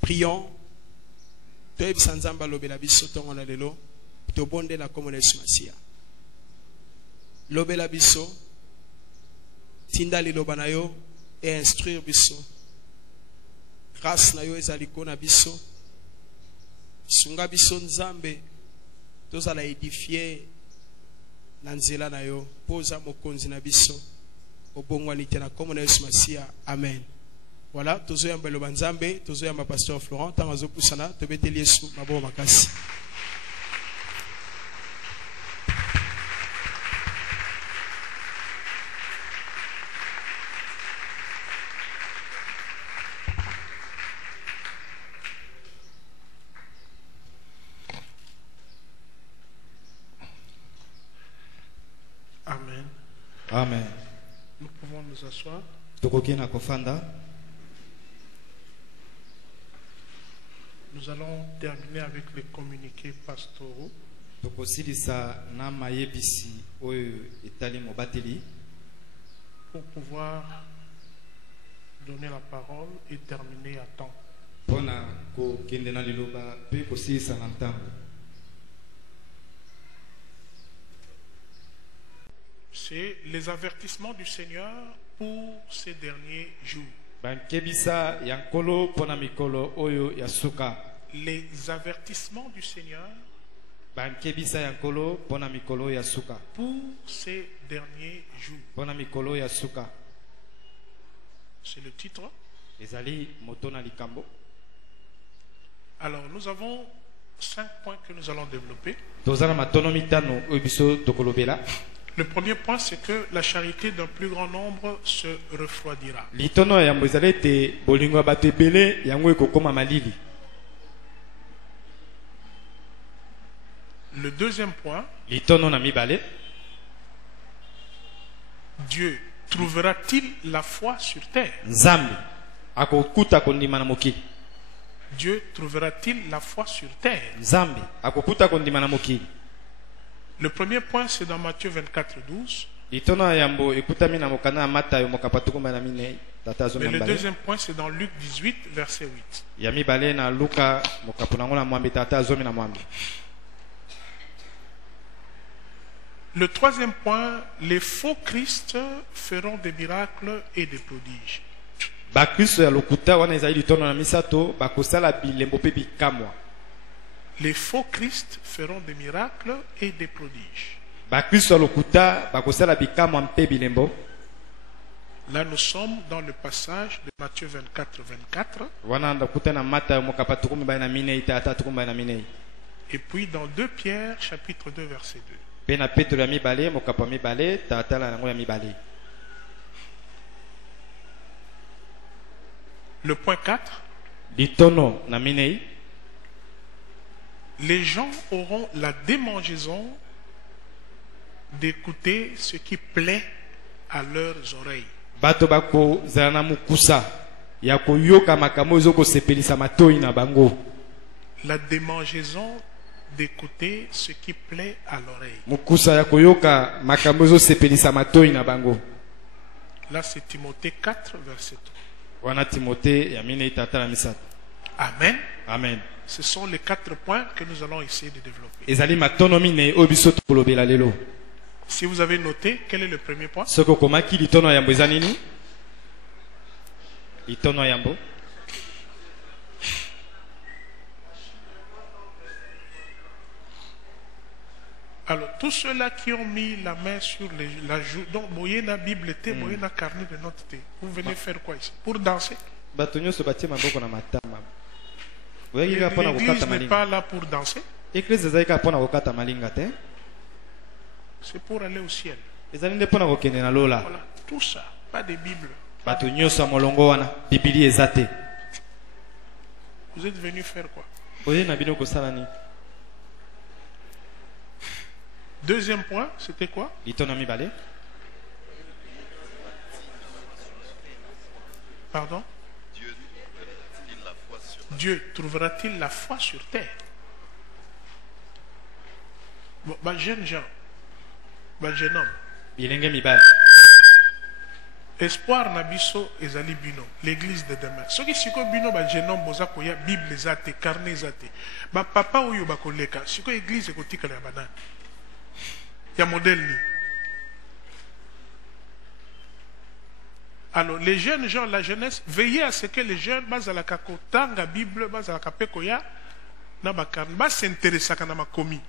Prions. Sanzamba lobela biso tongo na lelo to bonde na komona Yesu Masia. Lobela biso tinda liloba na yo et instruire biso. Grâce na yo ezaliko na biso. Sunga biso nzambe tozala édifier na nzela na yo poza mokonzi na biso obongwani te na komona Yesu Masia. Amen. Voilà, tozo yamba lo banzambe, tozo yamba pasteur Florent, tangazo pusana, tobeteli Yesu mabo makasi. Amen. Amen. Nous pouvons nous asseoir. Tokokina kofanda. Nous allons terminer avec les communiqués pastoraux. Pour pouvoir donner la parole et terminer à temps. C'est les avertissements du Seigneur pour ces derniers jours. Les avertissements du Seigneur pour ces derniers jours. C'est le titre. Alors nous avons 5 points que nous allons développer. Le premier point, c'est que la charité d'un plus grand nombre se refroidira. Le deuxième point, Dieu trouvera-t-il la foi sur terre? Dieu trouvera-t-il la foi sur terre? Le premier point, c'est dans Matthieu 24, 12. Mais le deuxième point, c'est dans Luc 18, verset 8. Le troisième point, les faux Christ feront des miracles et des prodiges. Les faux Christ feront des miracles et des prodiges. Là, nous sommes dans le passage de Matthieu 24, 24. Et puis dans 2 Pierre, chapitre 2, verset 2. Le point 4. litono na minei. Les gens auront la démangeaison d'écouter ce qui plaît à leurs oreilles. Bato bako zana mukusa ya koyoka makambo ezoko sepelisa matoi na bango. La démangeaison d'écouter ce qui plaît à l'oreille. Mukusa ya koyoka makambo ezo sepelisa matoi na bango. Là c'est Timothée 4 verset 3. Wana Timothée ya minei tata na misato. Amen. Amen. Ce sont les 4 points que nous allons essayer de développer. Ezali matono minei oyo biso tokolobela lelo. Si vous avez noté, quel est le premier point? Soko komaki litono yambo eza nini? Litono yambo. Alors, tous ceux-là qui ont mis la main sur la joue, donc, moyen la Bible était, moyen la carnet de note thé. Vous venez faire quoi ici? Pour danser? L'église L'église n'est pas là pour danser. C'est pour aller au ciel. Voilà, tout ça, pas de Bible. Vous êtes venus faire quoi? Deuxième point, c'était quoi? Pardon? Dieu trouvera-t-il la foi sur terre? Bon, jeune gens, jeune homme. Espoir nabiso ezali bino, l'église de demain. Ce qui siko bino jeune homme boza koya Bible zate, carnet zate. Papa oyo bakoleka, siko église ekotika la banane. Il y a modèle ni. Alors, les jeunes gens, la jeunesse, veillez à ce que les jeunes, la kakotanga Bible, la kapekoya, na bakarne, s'intéresse à ma commis.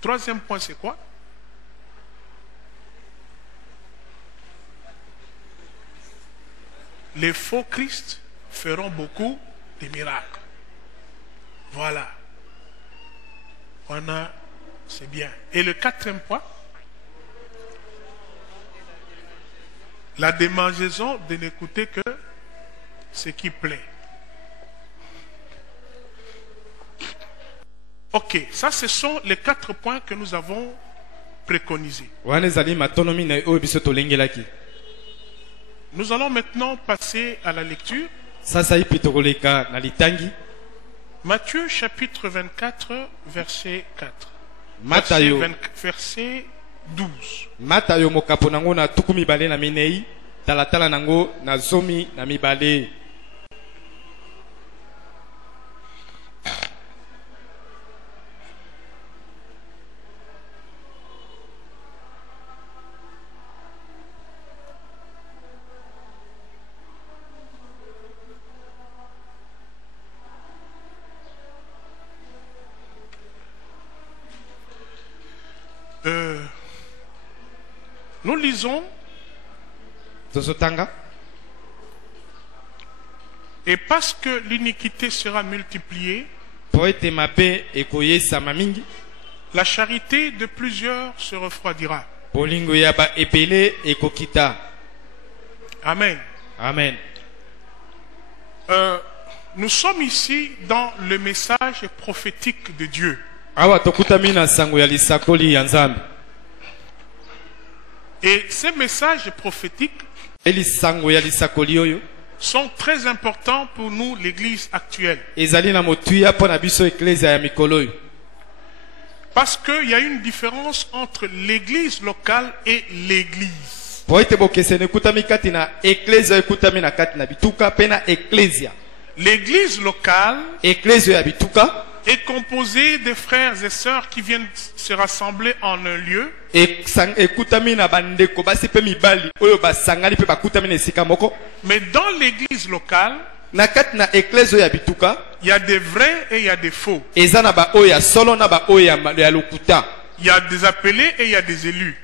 Troisième point, c'est quoi? Les faux Christ feront beaucoup de miracles. Voilà. C'est bien. Et le quatrième point, la démangeaison de n'écouter que ce qui plaît. Ok, ça ce sont les 4 points que nous avons préconisés. Nous allons maintenant passer à la lecture. Matthieu chapitre 24, verset 4. Matthieu verset 12. Matthieu mokapo nango na tuku mibale na minei, talatala nango na zomi na mibale. Nous lisons. Et parce que l'iniquité sera multipliée, la charité de plusieurs se refroidira. Amen. Amen. Nous sommes ici dans le message prophétique de Dieu. Et ces messages prophétiques sont très importants pour nous, l'Église actuelle. Parce qu'il y a une différence entre l'Église locale et l'Église. L'Église locale est composée de frères et sœurs qui viennent se rassembler en un lieu. Mais dans l'église locale, il y a des vrais et il y a des faux. Il y a des appelés et il y a des élus.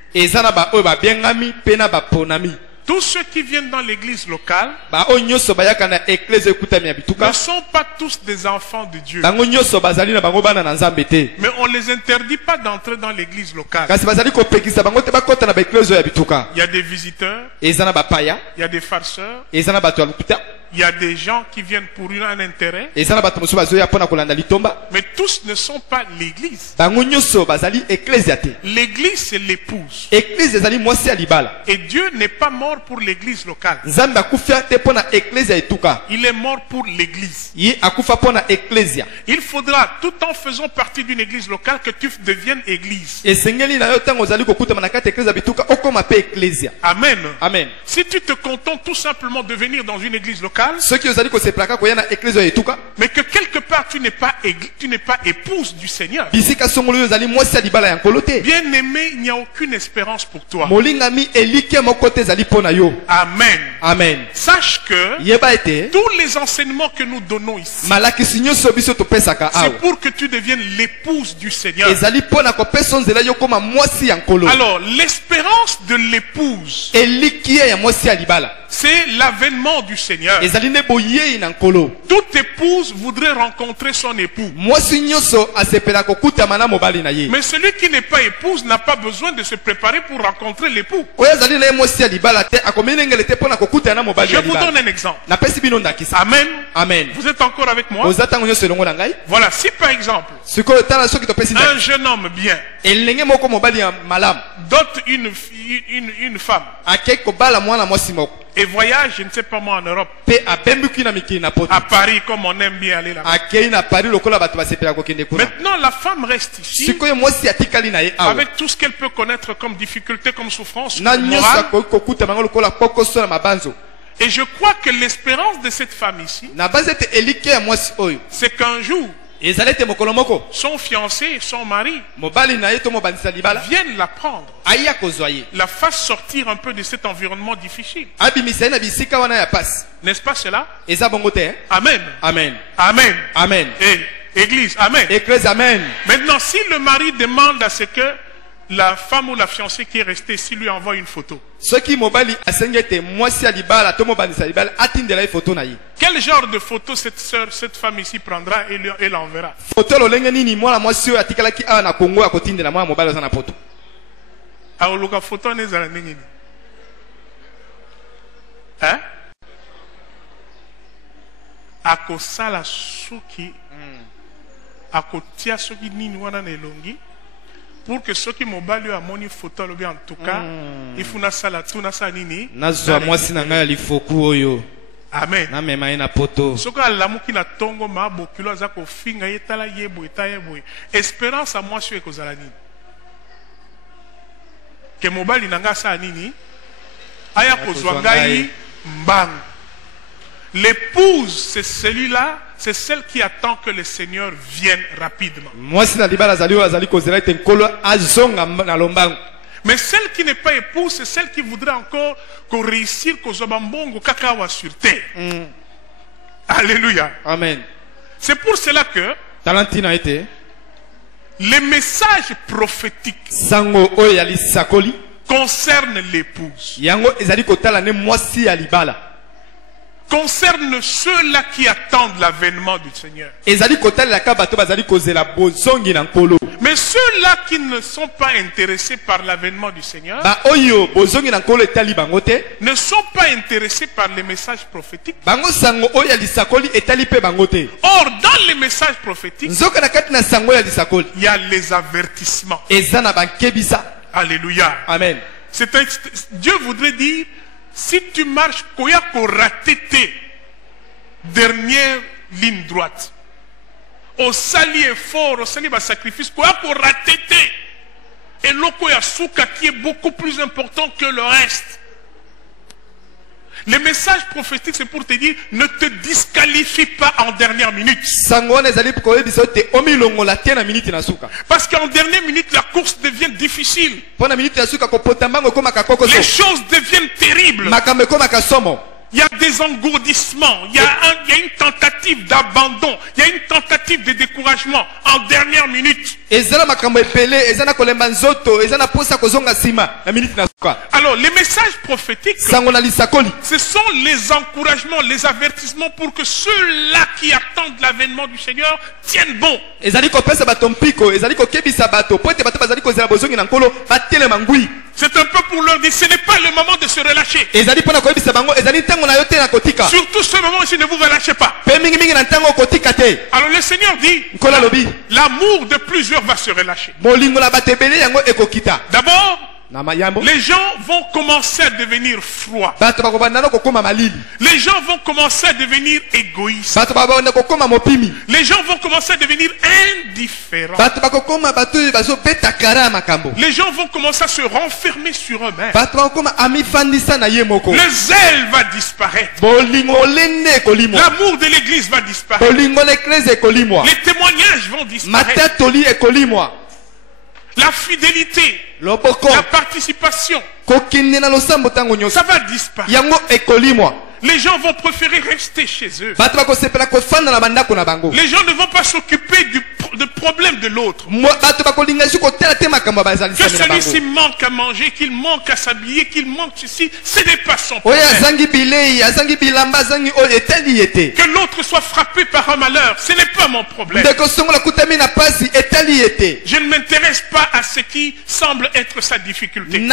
Tous ceux qui viennent dans l'église locale ba o nyonso bayaka na église ekutami ya bituka ne sont pas tous des enfants de Dieu. bango nyonso bazali na bango bana na Nzambe te Mais on ne les interdit pas d'entrer dans l'église locale. kasi bazali kopekisa bango te bakota na ba église ya bituka Il y a des visiteurs, eza na bapaya il y a des farceurs, eza na bato ya lokuta il y a des gens qui viennent pour un intérêt. eza na bato mosusu bazoya mpona kolanda litomba Mais tous ne sont pas l'église. bango nyonso bazali eklezia te L'église, c'est l'épouse. eklise ezali mwasi ya libala Et Dieu n'est pas mort pour l'église locale. Nzambe akufia te mpona eklezia etuka Il est mort pour l'église. ye akufa mpona eklezia Il faudra, tout en faisant partie d'une église locale, que tu deviennes église. esengeli na yo ntango ozali kokutama na kati ya eklezia bituka okoma mpe eklezia Amen. amen Si tu te contentes tout simplement de venir dans une église locale, soki ozali kosepelaka koya na eklezia ya etuka mais que quelque part tu n'es pas épouse du Seigneur, bisika songolo oyo ozali mwasi ya libala ya nkolo te bien aimé, il n'y a aucune espérance pour toi. molingami elike moko te ezali mpo na yo Amen. amen Sache que yeba ete tous les enseignements que nous donnons ici, malakisi nyonso biso topesaka c'est awa pour que tu deviennes l'épouse du Seigneur. ezali mpo na kopesa nzela yo koma mwasi ya nkolo Alors, l'espérance de l'épouse, elikie ya mwasi ya libala c'est l'avènement du Seigneur. ezali nde boyei na nkolo Toute épouse voudrait rencontrer son époux. mwasi nyonso asepela kokutama na mobali na ye Mais celui qui n'est pas épouse n'a pas besoin de se préparer pour rencontrer l'époux. oyo azali na ye mwasi ya libala te akomeli nengele te mpo na kokutana na mobali Je ya vous donne libala un exemple. napesi bino ndakisa Amen. amen Vous êtes encore avec moi? oza ntango nyonso elongo na ngai Voilà, si par exemple, sikoyo tala soki topesi un ndakisa jeune homme bien elenge moko mobali ya malamu dote une femme akei kobala mwana mwasi moko et voyage, je ne sais pas moi, en Europe, mpe abembiki na mikili na poto à Paris, comme on aime bien aller là-bas. akei na paris lokola bato basepela kokende kuna Maintenant, la femme reste ici sikoyo mwasi atikali na ye awa avec tout ce qu'elle peut connaître comme difficulté, comme souffrance, na comme nyonso morale. akoki kokutama ngo lokola kokoso na mabanzo Et je crois que l'espérance de cette femme ici, na base ete elike ya mwasi oyo c'est qu'un jour, ezali ete mokolo moko son fiancé, son mari, mobali na ye to mobandisa libala vienne la prendre, aya kozwa ye la fasse sortir un peu de cet environnement difficile. abimisa ye na bisika wana ya pasi N'est-ce pas cela? eza bongo te hein? Amen. amen Amen. amen Et église, amen. eklese amen Maintenant, si le mari demande à ce que la femme ou la fiancée qui est restée ici lui envoie une photo, soki mobali asengi ete mwasi ya libala to mobandisa libala atindela ye foto na ye quel genre de photo cette femme ici prendra et l'enverra? foto lolenge nini mwana mwasi oyo atikalaki awa na kongo akotindela mwana mobali oza na poto Aoluka photo nezala nini? Hein? Akosala suki, akotia soki nini wana na elongi, pour que soki mobali oyo amoni photo alobi en tout cas, il faut nasala tout nasala nini? nazwa mwasi na ngai ya lifoku oyo Amen. namema ye na poto Soki alamuki na tongo mabokilo aza kofinga ye tala ye boye ta ye boye. Espérance à mwasi oyo ekozala nini? Ke mobali na ngai asala nini? Aya kozwa ngai mbangu. L'épouse, c'est celui-là, c'est celle qui attend que le Seigneur vienne rapidement. mwasi na libala azali oyo azali kozela ete nkolo azonga na lombangu Mais celle qui n'est pas épouse, c'est celle qui voudrait encore qu'on réussisse kozwa bambongo kakawa sur terre. Alléluia. amen C'est pour cela que tala ntina ete les messages prophétiques sango oyo ya lisakoli concernent l'épouse, yango ezali kotala ne mwasi ya libala concernent ceux-là qui attendent l'avènement du Seigneur. ezali kotalelaka bato bazali kozela bozongi na nkolo Mais ceux-là qui ne sont pas intéressés par l'avènement du Seigneur baoyo bozongi na nkolo etali bango te ne sont pas intéressés par les messages prophétiques. bango sango oyo ya lisakoli etali mpe bango te Or, dans les messages prophétiques, nzoka na kati na sango ya lisakoli il y a les avertissements. eza na bankebisa Alléluia. amen Dieu voudrait dire, si tu marches, koya ko raté tes dernière ligne droite. Au sali effort, au sali sacrifice, koya ko raté tes. Et l'oko ya souka qui est beaucoup plus important que le reste. Les messages prophétiques, c'est pour te dire, ne te disqualifie pas en dernière minute. sango wana ezali koyebisa ete omilongola te na miniti na suka Parce qu'en dernière minute, la course devient difficile. mpo na miniti ya suka kopota mbango ekomaka kokoso Les choses deviennent terribles. makambo ekomaka somo il y a des engourdissements, il y a une tentative d'abandon, il y a une tentative de découragement en dernière minute. Alors, les messages prophétiques, ce sont les encouragements, les avertissements pour que ceux-là qui attendent l'avènement du Seigneur tiennent bon. C'est un peu pour leur dire, ce n'est pas le moment de se relâcher. Surtout ce moment, si ne vous relâchez pas. Alors le Seigneur dit, l'amour de plusieurs va se relâcher. D'abord, les gens vont commencer à devenir froids. Les gens vont commencer à devenir égoïstes. Les gens vont commencer à devenir indifférents. Les gens vont commencer à se renfermer sur eux-mêmes. Le zèle va disparaître. L'amour de l'église va disparaître. Les témoignages vont disparaître. La fidélité, la participation, ça va disparaître. Les gens vont préférer rester chez eux. Les gens ne vont pas s'occuper de problème de l'autre. Que celui-ci manque à manger, qu'il manque à s'habiller, qu'il manque ceci, ce n'est pas son problème. Que l'autre soit frappé par un malheur, ce n'est pas mon problème. Je ne m'intéresse pas à ce qui semble être sa difficulté.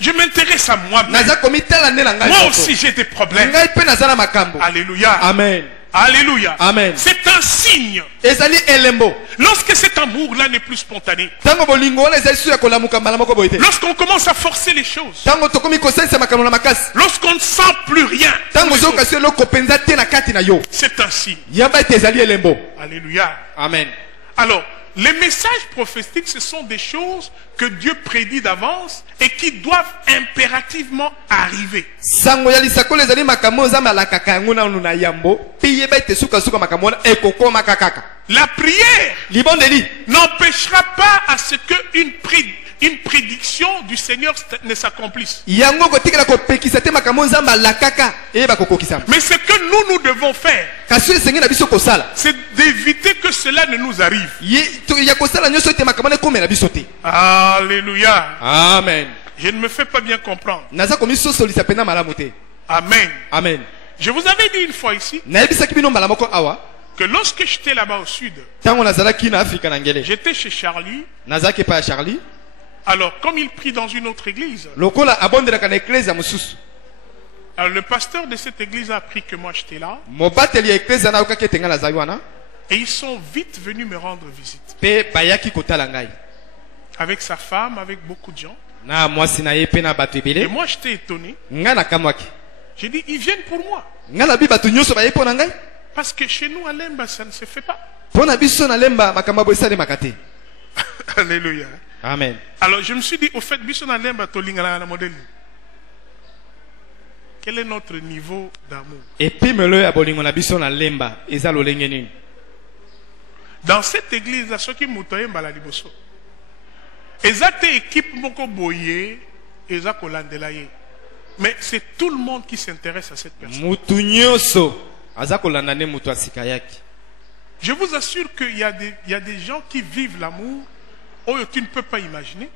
Je m'intéresse à moi-même. Moi aussi j'ai des problèmes. Alléluia. Amen. Alléluia. Amen. C'est un signe. Lorsque cet amour-là n'est plus spontané. Lorsqu'on commence à forcer les choses. Lorsqu'on ne sent plus rien. C'est un signe. Alléluia. Amen. Alors, les messages prophétiques, ce sont des choses que Dieu prédit d'avance et qui doivent impérativement arriver. La prière n'empêchera pas à ce qu'une prédiction du Seigneur ne s'accomplisse. Mais ce que nous devons faire, c'est d'éviter que cela ne nous arrive. Alléluia. Amen. Je ne me fais pas bien comprendre. Amen. Amen. Je vous avais dit une fois ici que lorsque j'étais là-bas au sud, j'étais chez Charlie. Alors, comme il prie dans une autre église, alors le pasteur de cette église a appris que moi j'étais là. Et ils sont vite venus me rendre visite. Avec sa femme, avec beaucoup de gens. Et moi j'étais étonné. J'ai dit, ils viennent pour moi. Parce que chez nous à Lemba, ça ne se fait pas. Alléluia. Amen. Alors je me suis dit, au fait, quel est notre niveau d'amour? Dans cette église, ceux qui m'outoyent baladiboso. Ezate équipe moko boye, ezako landelaye. Mais c'est tout le monde qui s'intéresse à cette personne. Je vous assure qu'il y a des gens qui vivent l'amour. Oh, tu ne peux pas imaginer.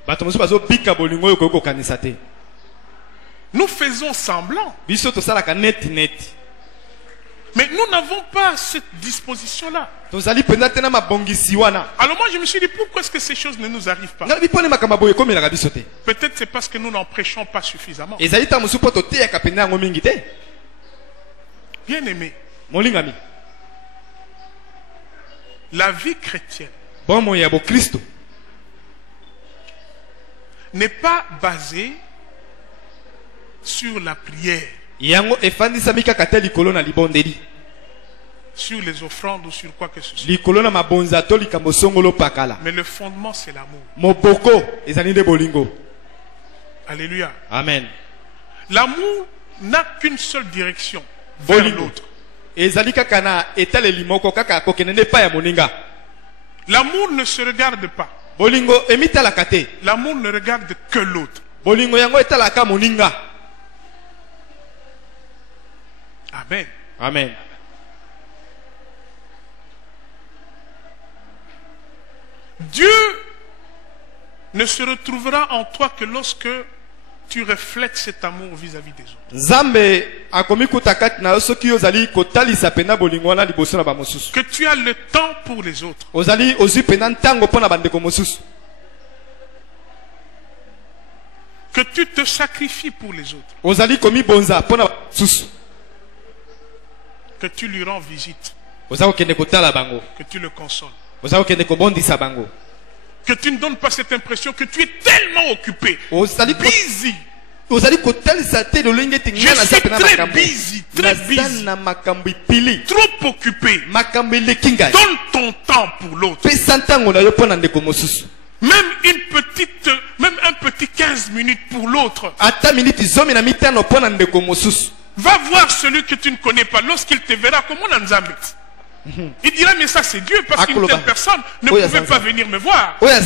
Nous faisons semblant. Mais nous n'avons pas cette disposition-là. Alors moi je me suis dit, pourquoi est-ce que ces choses ne nous arrivent pas? Peut-être c'est parce que nous n'en prêchons pas suffisamment. Bien aimé, la vie chrétienne n'est pas basée sur la prière, sur les offrandes ou sur quoi que ce soit. Mais le fondement c'est l'amour. Alléluia. Amen. L'amour n'a qu'une seule direction, vers l'autre. L'amour ne se regarde pas. L'amour ne regarde que l'autre. Amen. Amen. Dieu ne se retrouvera en toi que lorsque tu reflètes cet amour vis-à-vis des autres. Nzambe akomi kutakati na soki ozali kotalisa pena bolingo na liboso na ba mosusu. Que tu as le temps pour les autres. Ozali ozwi pena ntango pona bandeko mosusu. Que tu te sacrifies pour les autres. Ozali komi bonza pona mosusu. Que tu lui rends visite. Ozali kende kotala bango. Que tu le consoles. Ozali kende kobondisa bango. Que tu ne donnes pas cette impression que tu es tellement occupé. Ozali Busy. Ozali kotalisa te lolenge Je tingana suis pena très makambo. busy, très busy. Na makambo ipili. Trop occupé. Makambo elekinga. Donne ton temps pour l'autre. Pesa ntango na yo pona ndeko mosusu. Même un petit 15 minutes pour l'autre. Ata minute zomi na mitano pona ndeko mosusu. Va voir celui que tu ne connais pas. Lorsqu'il te verra, comment on en il dira, mais ça c'est Dieu, parce qu'une telle personne ne pouvait pas venir me voir. Mais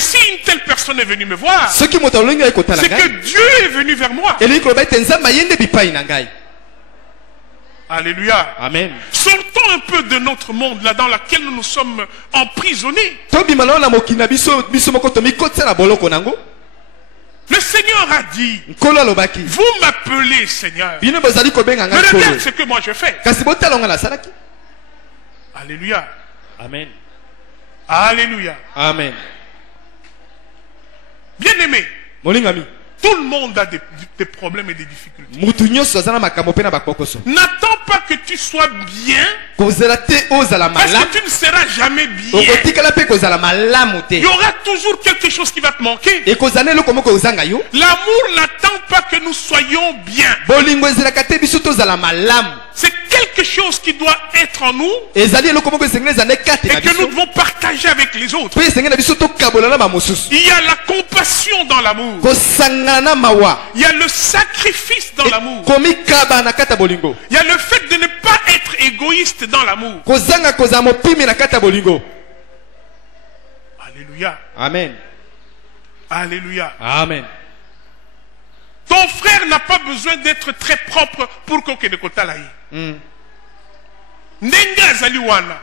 si une telle personne est venue me voir, c'est que Dieu est venu vers moi. Alléluia. Amen. Sortons un peu de notre monde là dans lequel nous sommes emprisonnés. Le Seigneur a dit, vous m'appelez Seigneur. Mais regarde ce que moi je fais. Alléluia. Amen. Alléluia. Amen. Bien-aimé, tout le monde a des problèmes et des difficultés. N'attends pas que tu sois bien, parce que tu ne seras jamais bien. Il y aura toujours quelque chose qui va te manquer. L'amour n'attend pas que nous soyons bien. C'est quelque chose qui doit être en nous et que nous devons partager avec les autres. Il y a la compassion dans l'amour. Il y a le sacrifice dans l'amour. Il y a le fait de ne pas être égoïste dans l'amour. Alléluia. Amen. Alléluia. Amen. Ton frère n'a pas besoin d'être très propre pour que de kotalaï. Nenga zaliwana.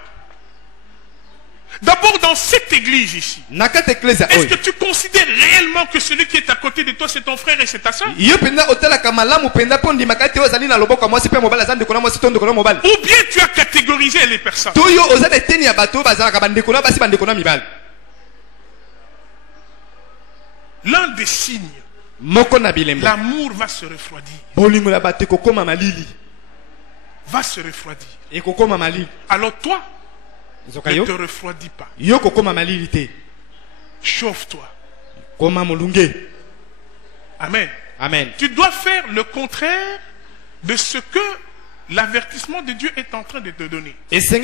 D'abord dans cette église ici. Est-ce que tu considères réellement que celui qui est à côté de toi c'est ton frère et c'est ta soeur? Ou bien tu as catégorisé les personnes. L'un des signes, l'amour va se refroidir. Va se refroidir. Alors toi, ne te refroidis pas. Chauffe-toi. Amen. Amen. Tu dois faire le contraire de ce que l'avertissement de Dieu est en train de te donner. Mais si tu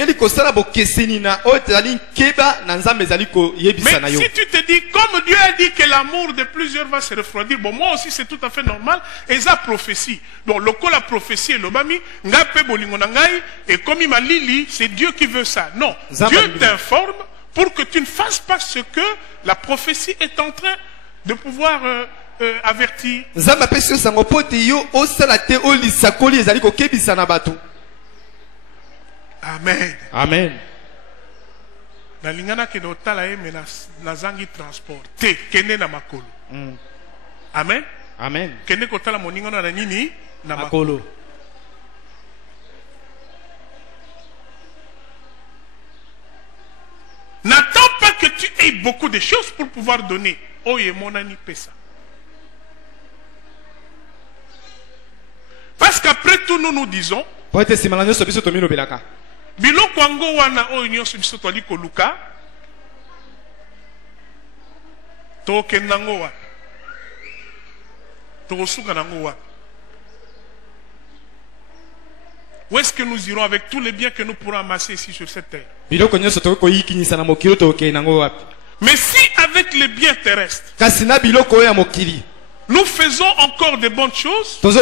te dis, comme Dieu a dit que l'amour de plusieurs va se refroidir, bon, moi aussi c'est tout à fait normal, et ça prophétie. Donc, la prophétie est l'obami, et comme il m'a dit, c'est Dieu qui veut ça. Non, Dieu t'informe pour que tu ne fasses pas ce que la prophétie est en train de pouvoir avertir. Amen. Amen. Nalingana ke dotala eme na zangi transport te kende na makolo. Amen. Amen. Kende kotala moningana na nini na makolo. N'attends pas que tu aies beaucoup de choses pour pouvoir donner. Oye monani pesa. Parce qu'après tout, nous disons, biloko yango wana oyo nyonso biso twali koluka tokenda ngo wana tokosuka nango wana. Où est-ce que nous irons avec tous les biens que nous pourrons amasser ici sur cette terre? Mais si avec les biens terrestres nous faisons encore de bonnes choses, nous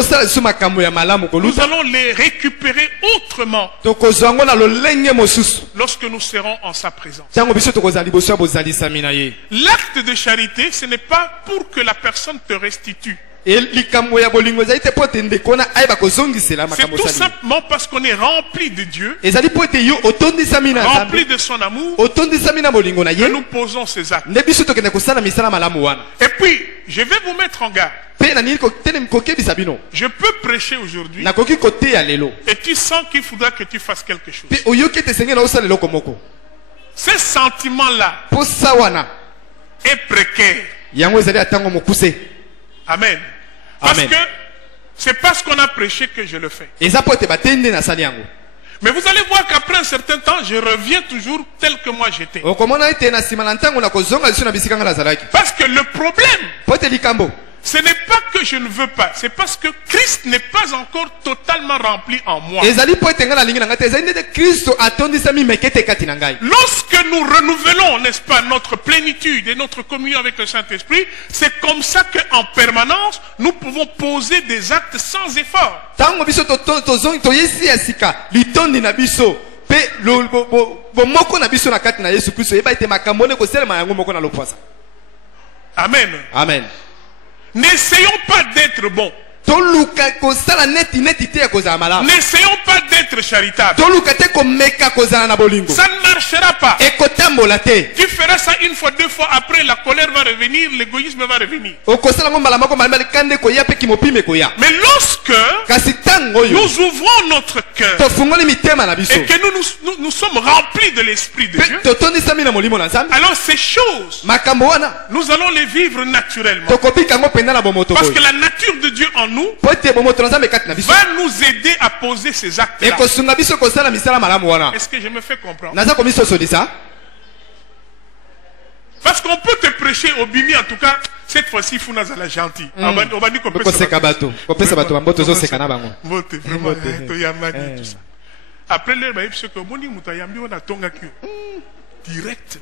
allons les récupérer autrement lorsque nous serons en sa présence. L'acte de charité, ce n'est pas pour que la personne te restitue. Et likambo ya bolingo ezali te po te ndeko na ayeba kozongisela C'est makambo tout sali. simplement parce qu'on est rempli de Dieu, Ezali po te yo otondisami na rempli Nzambe, de son amour, otondisami na bolingo na que ye, nous posons ces actes. nde biso tokende kosala misala malamu wana. Et puis, je vais vous mettre en garde. Pe na nini kotene kokebisa bino. Je peux prêcher aujourd'hui Nakoki koteya lelo. et tu sens qu'il faudra que tu fasses quelque chose. Pe oyoki ete sengeli osala eloko moko. Ce sentiment-là Posa wana est précaire. yango ezali atango mokuse. Amen. Parce Amen. que c'est parce qu'on a prêché que je le fais. Eza po te batende na sali yango. Mais vous allez voir qu'après un certain temps, je reviens toujours tel que moi j'étais. Okomona ete na sima na ntango na kozonga liso na bisika nga nazalaki. Parce que le problème, Po te likambo. ce n'est pas que je ne veux pas, c'est parce que Christ n'est pas encore totalement rempli en moi. Ezali po ete nga na lingi na ngate ezali ndete Kristo atondisami mekete kati na ngai. Lorsque nous renouvelons, n'est-ce pas, notre plénitude et notre communion avec le Saint-Esprit, c'est comme ça qu'en permanence, nous pouvons poser des actes sans effort. Tango biso tozongi toyesi ya sika litondi na biso pe bomoko na biso na kati na Yesu Kristo yeba ete makambo ne koselema yango moko na loposa. Amen. Amen. N'essayons pas d'être bons. Toluka kosala neti neti te ya kozala malamu. N'essayons pas d'être charitables. Toluka te komeka kozala na bolingo. Ça ne marchera pas. Ekotambola te. Tu feras ça une fois, deux fois, après la colère va revenir, l'égoïsme va revenir. Okosala ngo mbala moko mbala kande koya pe kimopime koya. Mais lorsque Kasi tango yo nous ouvrons notre cœur tofungoli mitema na biso. et que nous sommes remplis de l'Esprit de Dieu, Pe totondisami na molimo na Nzambe. alors ces choses, Makambo wana nous allons les vivre naturellement. tokopika ngo penda na bomoto Parce boy. que la nature de Dieu en nous Po te bomoto na Nzambe kati na biso. va nous aider à poser ces actes-là. Ekosunga biso kosala misala malamu wana. Est-ce que je me fais comprendre? Naza komiso solisa. Parce qu'on peut te prêcher au bimi, en tout cas, cette fois-ci, Founazala gentil. On va dire qu'on peut Ko seka bato. Ko pesa bato mboto zo seka na bango. Vote, vraiment, Toyamani, tout ça. Après l'heure, ce que Moni Moutayambi, on a tonga kyo. Direct.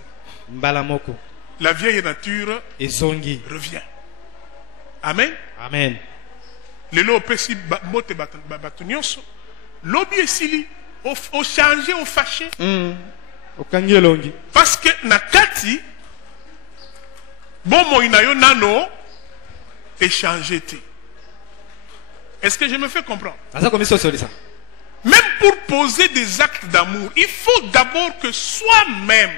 Mbala moko. La vieille nature Ezongi. revient. Amen. Amen. Le lo pesi mote batunios. Lobby et sili. Au changer, au fâché. Okangi elongi. Parce que Nakati, bon moinayo nano, échanger te. Est-ce que je me fais comprendre? Naza komiso solisa. Même pour poser des actes d'amour, il faut d'abord que soi-même,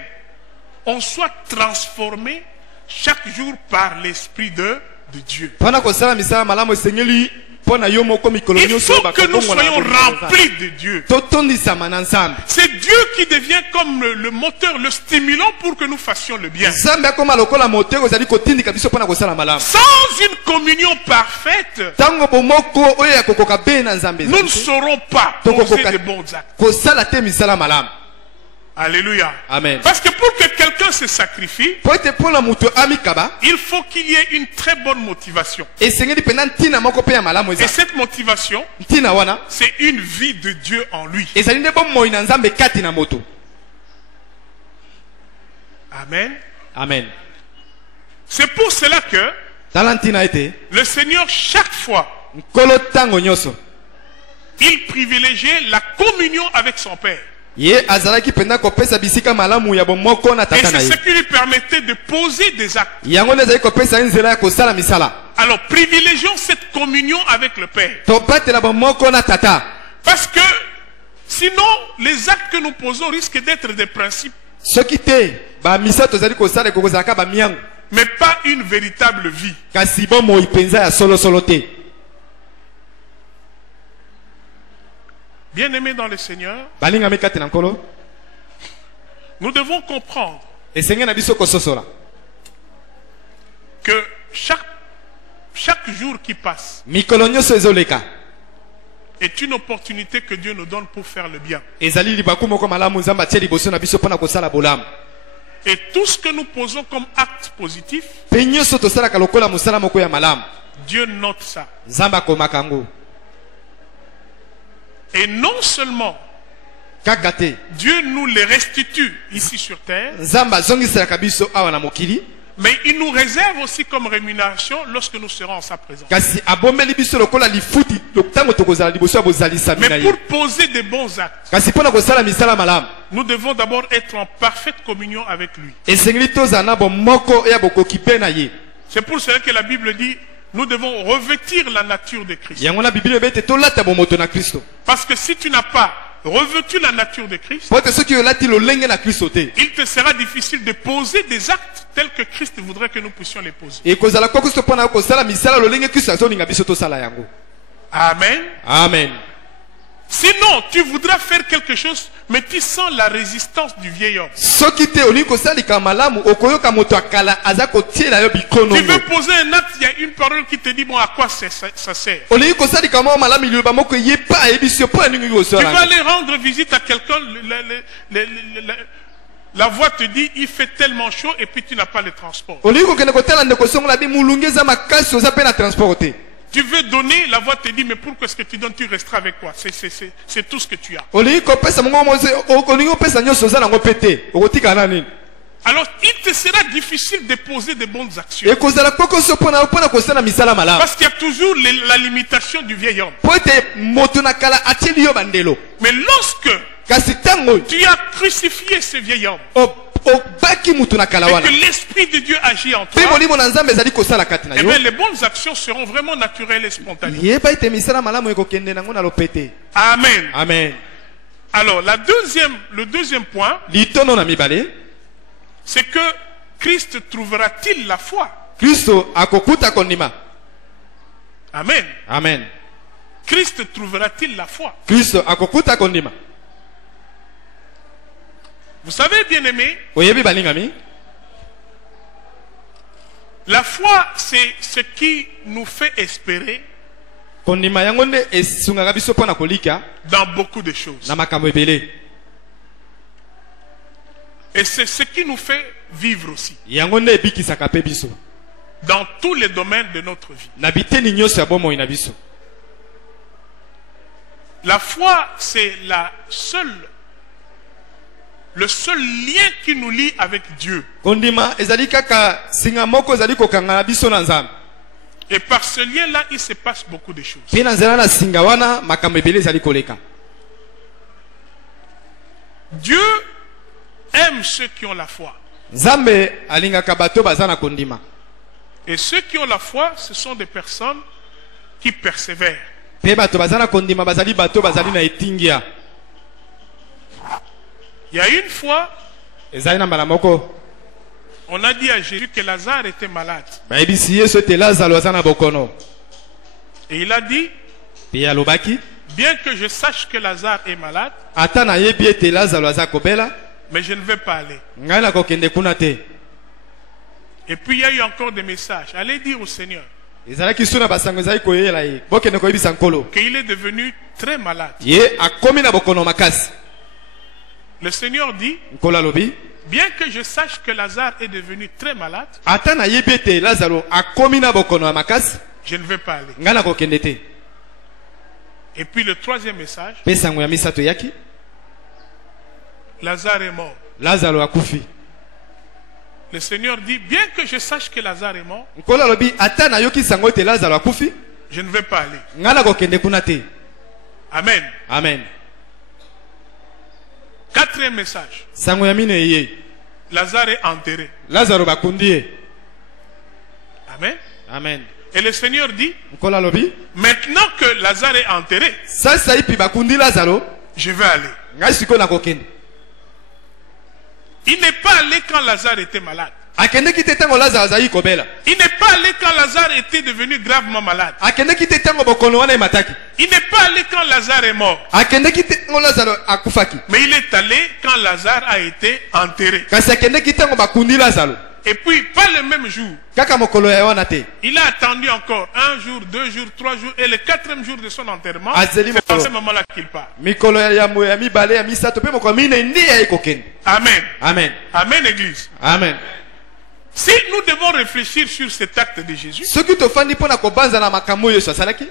on soit transformé chaque jour par l'Esprit de Dieu. Pona kosala misala malamu esengeli pona yo moko mikolo Il nyonso faut que nous soyons remplis de Dieu. totondisama na Nzambe. C'est Dieu qui devient comme le moteur, le stimulant pour que nous fassions le bien. Nzambe akoma lokola moteur ozali kotindika biso pona kosala malamu. Sans une communion parfaite, Tango bomoko oyo ya kokoka be na Nzambe. nous ne saurons pas poser de bons actes. Kosala te misala malamu. Alléluia. Amen. Parce que pour que quelqu'un se sacrifie, Po ete pona mutu amikaba il faut qu'il y ait une très bonne motivation. esengeli pena ntina moko pe ya malamu Et eza. cette motivation, Ntina wana c'est une vie de Dieu en lui. ezali nde bomoi na Nzambe kati na moto. Amen. Amen. C'est pour cela que Tala ntina ete le Seigneur, chaque fois, nkolo tango nyonso il privilégiait la communion avec son Père. ye azalaki penda kopesa bisika malamu ya bomoko na Et tata na c'est ye. ce qui lui permettait de poser des actes. Yango nde ezali kopesa ye nzela ya kosala misala. Alors privilégions cette communion avec le Père. Topatela bomoko na tata. Parce que sinon, les actes que nous posons risquent d'être des principes, Soki te ba misa tozali kosala kokozalaka ba miango. mais pas une véritable vie. Kasi bomoi penza ya solo solo te. Bien-aimés dans le Seigneur, Balinga mekate na nkolo. nous devons comprendre Esenge na biso kososola. que chaque jour qui passe Mikolo nyonso ezoleka. est une opportunité que Dieu nous donne pour faire le bien. Ezali libaku moko malamu Nzambe atie liboso na biso pona kosala bolamu. Et tout ce que nous posons comme acte positif, Pe nyonso tosalaka lokola mosala moko ya malamu. Dieu note ça. Nzambe akomaka yango. Et non seulement Kaka te. Dieu nous les restitue ici sur terre, Nzambe azongiselaka biso awa na mokili. mais il nous réserve aussi comme rémunération lorsque nous serons en sa présence. Kasi abombeli biso lokola lifuti tango tokozala liboso ya bozalisa Mais mina ye. pour poser des bons actes, Kasi pona kosala misala malamu. nous devons d'abord être en parfaite communion avec lui. Esengeli tozala na bomoko ya bokoki pe na ye. C'est pour cela que la Bible dit, nous devons revêtir la nature de Christ. yango na Bible bete tolata bomoto na Kristo. Parce que si tu n'as pas revêtu la nature de Christ, Po te soki olati lolenge na Kristo te. il te sera difficile de poser des actes tels que Christ voudrait que nous puissions les poser. E kozala kwa Kristo pona ko sala misala lolenge Kristo azoninga biso to sala yango. Amen. Amen. Sinon, tu voudras faire quelque chose, mais tu sens la résistance du vieil homme. Soki te oni ko sali ka malamu okoyoka moto akala azako tiela yo bikono. Tu veux poser un acte, il y a une parole qui te dit, bon, à quoi ça sert? Oli ko sali ka malamu liba moko yepa ebisio po ningi ko Tu sala. vas aller rendre visite à quelqu'un, la voix te dit, il fait tellement chaud et puis tu n'as pas le transport. Oli ko kene ko tala ndeko songola bi mulungeza makasi oza pe na transporter. Tu veux donner, la voix te dit, mais pourquoi est-ce que tu donnes? Tu resteras avec quoi? C'est tout ce que tu as. Oli ko pesa mongo moze okoni ko pesa nyoso za nango pete. Okotika na nini? Alors, il te sera difficile de poser de bonnes actions. E kozala koko so pona ko sala misala malamu. Parce qu'il y a toujours la limitation du vieil homme. Po te moto na kala atili yo bandelo. Mais lorsque Kasi tango tu as crucifié ce vieil homme, o baki mutu na kala et wana. que l'esprit de Dieu agit en toi, Pe molimo na Nzambe ezali ko sala kati na eh yo. bien, les bonnes actions seront vraiment naturelles et spontanées. Yeba ite misala malamu ekokende nango na lopete. Amen. Amen. Alors, le deuxième point, Litono na mibale. c'est que Christ trouvera-t-il la foi? Kristo akokuta kondima. Amen. Amen. Christ trouvera-t-il la foi? Kristo akokuta kondima. Vous savez, bien-aimés, Oyebi balingami. la foi, c'est ce qui nous fait espérer Kondima yango nde esungaka biso pona kolika dans beaucoup de choses. na makambo ebele. Et c'est ce qui nous fait vivre aussi, Yango nde ebikisaka pe biso. dans tous les domaines de notre vie. Na biteni nyonso ya bomoi na biso. La foi, c'est le seul lien qui nous lie avec Dieu. Kondima ezali kaka singa moko ezali kokanga na biso na Nzambe. Et par ce lien-là, il se passe beaucoup de choses. Pe na nzela na singa wana makambo ebele ezali koleka. Dieu aime ceux qui ont la foi. Nzambe alingaka bato baza na kondima. Et ceux qui ont la foi, ce sont des personnes qui persévèrent. Pe bato baza na kondima bazali bato bazali na etingia. Il y a une fois, Ezali na mbala moko. on a dit à Jésus que Lazare était malade. Bayebisi Yesu ete Lazaro aza na bokono. Et il a dit, Pe alobaki bien que je sache que Lazare est malade, ata nayebi ete Lazaro aza kobela mais je ne vais pas aller. ngai nakokende kuna te. Et puis il y a eu encore des messages. Allez dire au Seigneur Ezalaki suna basango ezali koyela ye bokende koyebisa nkolo qu'il est devenu très malade. ye akomi na bokono makasi. Le Seigneur dit, Nkolo alobi bien que je sache que Lazare est devenu très malade, ata nayebi ete Lazaro akomi na bokono ya makasi je ne vais pas aller. ngai nakokende te. Et puis le troisième message, Pe sango ya misato yaki Lazare est mort. Lazaro akufi. Le Seigneur dit, bien que je sache que Lazare est mort, Nkolo alobi ata nayoki sango ete Lazaro akufi je ne vais pas aller. ngai nakokende kuna te. Amen. Amen. Quatrième message, Sango ya mine ye Lazare est enterré. Lazaro bakundi ye. Amen. Amen. Et le Seigneur dit, Nkolo alobi maintenant que Lazare est enterré, sasa ipi bakundi Lazaro je vais aller. ngai sikoyo nakokende. Il n'est pas allé quand Lazare était malade. Akendeki te tango Lazaro azali kobela. Il n'est pas allé quand Lazare était devenu gravement malade. Akendeki te tango bokono wana emataki. Il n'est pas allé quand Lazare est mort. Akendeki te tango Lazaro akufaki. Mais il est allé quand Lazare a été enterré. Kasi akendeki tango bakundi Lazaro. Et puis, pas le même jour. Kaka mokolo ya wana te. Il a attendu encore 1 jour, 2 jours, 3 jours. Et le 4e jour de son enterrement, Azeli c'est à mokolo. ce moment-là qu'il part. Mikolo ya mibale ya misato pe mokolo mine ndi ya ekokende. Amen. Amen. Amen, Église. Amen. Si nous devons réfléchir sur cet acte de Jésus, Soki tofandi mpona kobanza na makambo Yesu asalaki,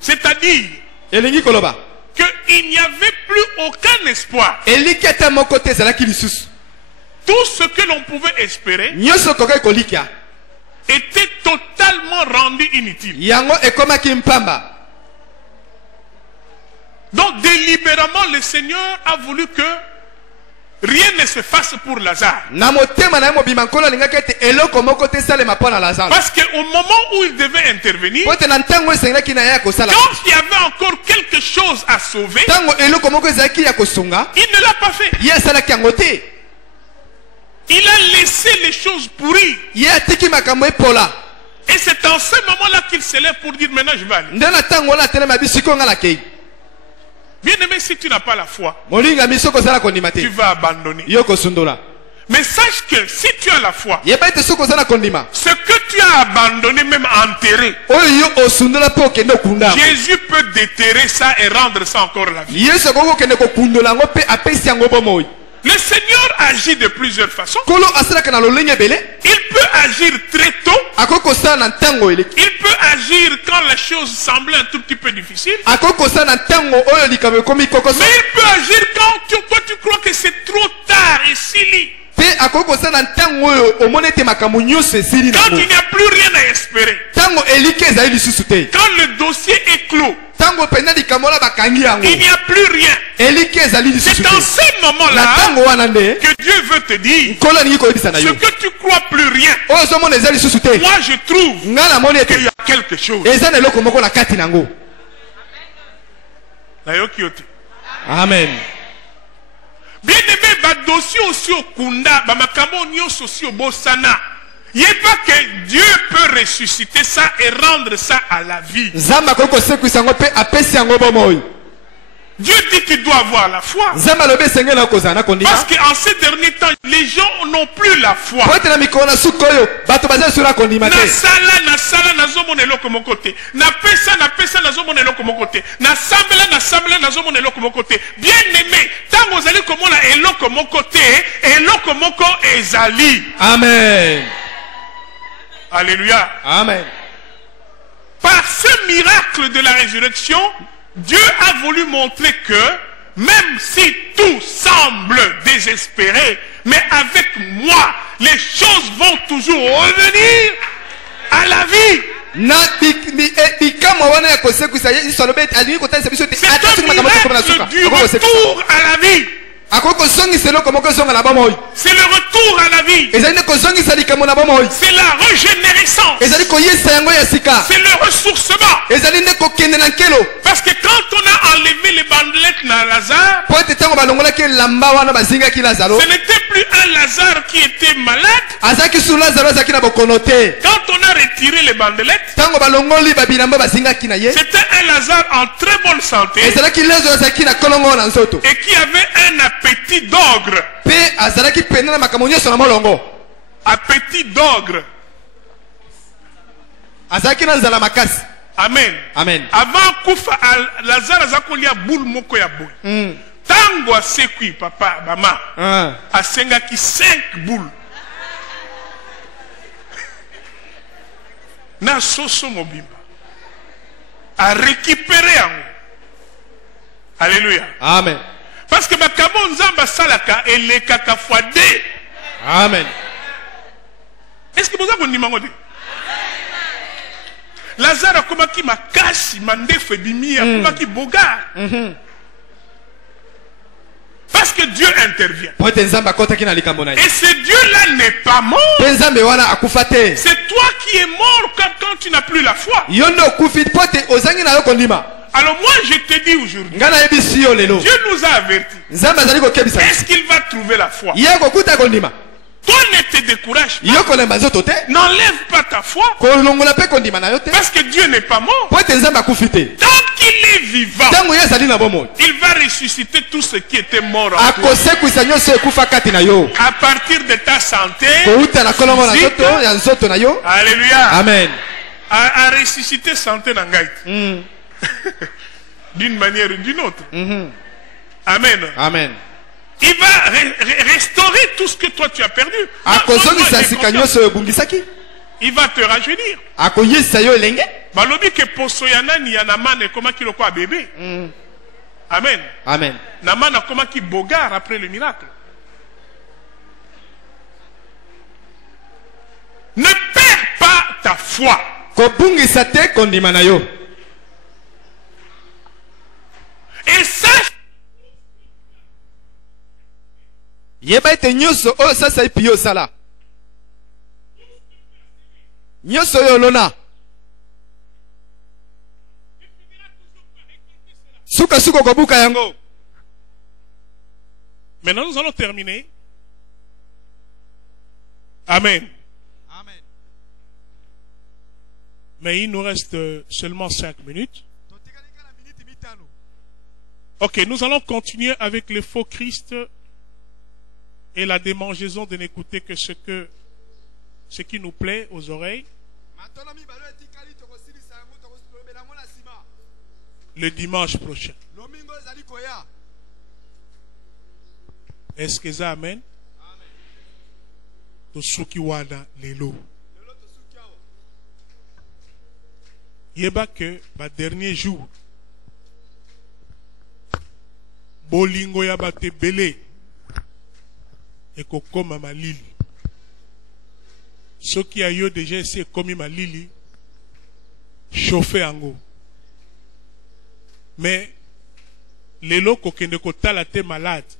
c'est-à-dire elingi koloba qu'il n'y avait plus aucun espoir. eliki ata moko te ezalaki lisusu. Tout ce que l'on pouvait espérer Nyonso kokai kolikia était totalement rendu inutile. yango ekomaki mpamba. Donc délibérément, le Seigneur a voulu que rien ne se fasse pour Lazare. Parce qu'au moment où il devait intervenir, quand il y avait encore quelque chose à sauver, il ne l'a pas fait. Il a laissé les choses pourrir. Et c'est en ce moment-là qu'il se lève pour dire maintenant je vais aller. Bien aimé, si tu n'as pas la foi, tu vas abandonner. Mais sache que si tu as la foi, ce que tu as abandonné, même enterré, Jésus peut déterrer ça et rendre ça encore la vie. Le Seigneur agit de plusieurs façons. Il peut agir très tôt. Il peut agir quand la chose semble un tout petit peu difficile. Mais il peut agir quand toi tu crois que c'est trop tard et silly. Quand il n'y a plus rien à espérer. Quand le dossier est clos. Il n'y a plus rien. C'est dans ces moments-là que Dieu veut te dire ce que tu crois plus rien. Moi je trouve qu'il y a quelque chose. Amen. Bien aimé, dossier aussi au Kunda, aussi au Bosana. Il n'y a pas que Dieu peut ressusciter ça et rendre ça à la vie. Dieu dit qu'il doit avoir la foi. Parce qu'en ces derniers temps, les gens n'ont plus la foi. Bien aimé, tant vous allez comme la eloko mon côté, eloko moko ezali. Amen. Alléluia. Amen. Par ce miracle de la résurrection, Dieu a voulu montrer que même si tout semble désespéré, mais avec moi, les choses vont toujours revenir à la vie. C'est un miracle du retour à la vie. C'est le retour à la vie. C'est la régénérescence. C'est le ressourcement. Parce que quand on a enlevé les bandelettes à Lazare, ce n'était plus un Lazare qui était malade. Quand on a retiré les bandelettes, c'était un Lazare en très bonne santé et qui avait un appétit d'ogre. Appétit d'ogre. Amen. Amen. Avant Koufa, Lazare Zakolia boule moko ya boule. Tango a sekui papa mama. A senga ki 5 boules. Na soso mobimba. A récupérer en. Alléluia. Amen. Parce que Bakabo Nzamba Salaka et les kakafouade. Amen. Est-ce que vous avez un numéro de Lazare a komaki makasi mandefe bimi a komaki boga. Parce que Dieu intervient. Et ce Dieu-là n'est pas mort. C'est toi qui es mort quand tu n'as plus la foi. Alors moi je te dis aujourd'hui, Dieu nous a avertis. Est-ce qu'il va trouver la foi? Toi ne te décourage pas. N'enlève pas ta foi. Parce que Dieu n'est pas mort. Tant qu'il est vivant, il va ressusciter tout ce qui était mort en toi. À partir de ta santé physique, alléluia. Amen. À ressusciter santé nangaï. D'une manière ou d'une autre. Amen. Amen. Il va restaurer tout ce que toi tu as perdu. Il va te rajeunir. Balobi ke posoyana ni yanamane koma ki lokwa bébé. Amen. Amen. Namana koma ki bogar après le miracle. Ne perds pas ta foi. Et sache Yeba ete nyoso o sasa ipi yo sala. Nyoso yo lona. Suka suko kobuka yango. Maintenant, nous allons terminer. Amen. Amen. Mais il nous reste seulement 5 minutes. Ok, nous allons continuer avec le faux Christ et la démangeaison de n'écouter que ce qui nous plaît aux oreilles. Le dimanche prochain. Est-ce que ça amen? Tosuki wana lelo. Yeba que ba dernier jour bolingo ya bate belé et kokoma malili. Ce qui a eu déjà essayé comme malili chauffé ango. Mais lelo kokende kotala te malade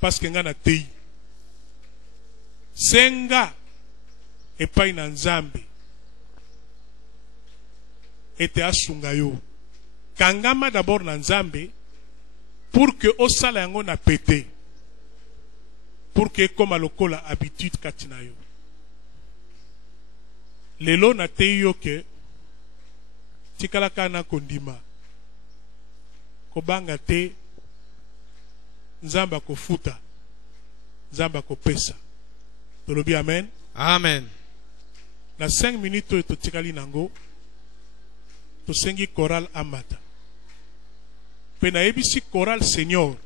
parce que nga na tei. Senga epai na Nzambe ete asunga yo. Kangama d'abord na Nzambe pour que osala yango na pété. Pour que comme lokola habitude katina yo. Lelo na tei yo ke tikala kana kondima. Kobanga te Nzamba kofuta. Nzamba kopesa. Tolobi amen. Amen. Na 5 minutes to tikali nango. To sengi choral amata. Pena ebisi choral Seigneur.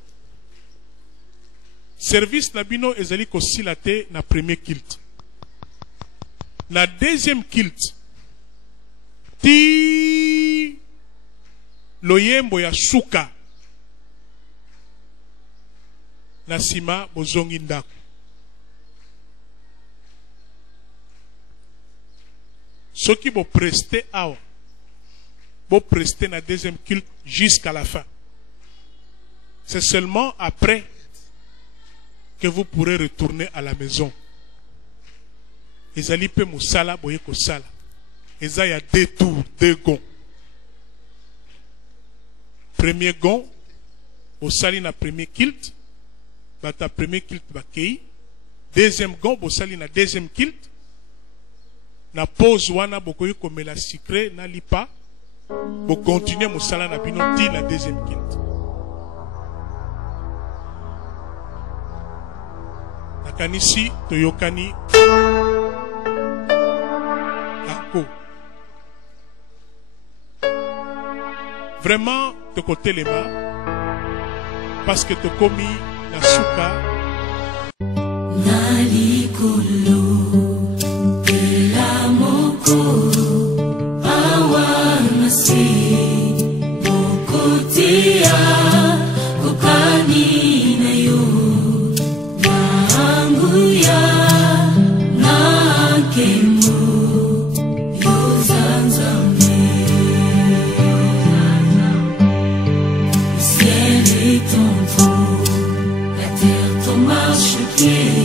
Service nabino ezali ko silate na premier kilt. Na deuxième kilt. Ti loyembo ya suka. Na sima bozongi ndako. Ce qui vous prester awa, vous prester na deuxième culte jusqu'à la fin. C'est seulement après que vous pourrez retourner à la maison. Ezali pe musala boye ko sala. Eza ya 2 tours, 2 gonds. Premier gond, au sali na premier kilt, bata premier kilt bakei. Deuxième gond, au sali na deuxième kilt. Na pause wana bokoyi komela sucré na lipa bo continuer musala na bino ti la deuxième kilt. Nakanisi toyokani ako. Vraiment te côté les mains parce que te komi na suka na likolo. La terre, ton marche pied.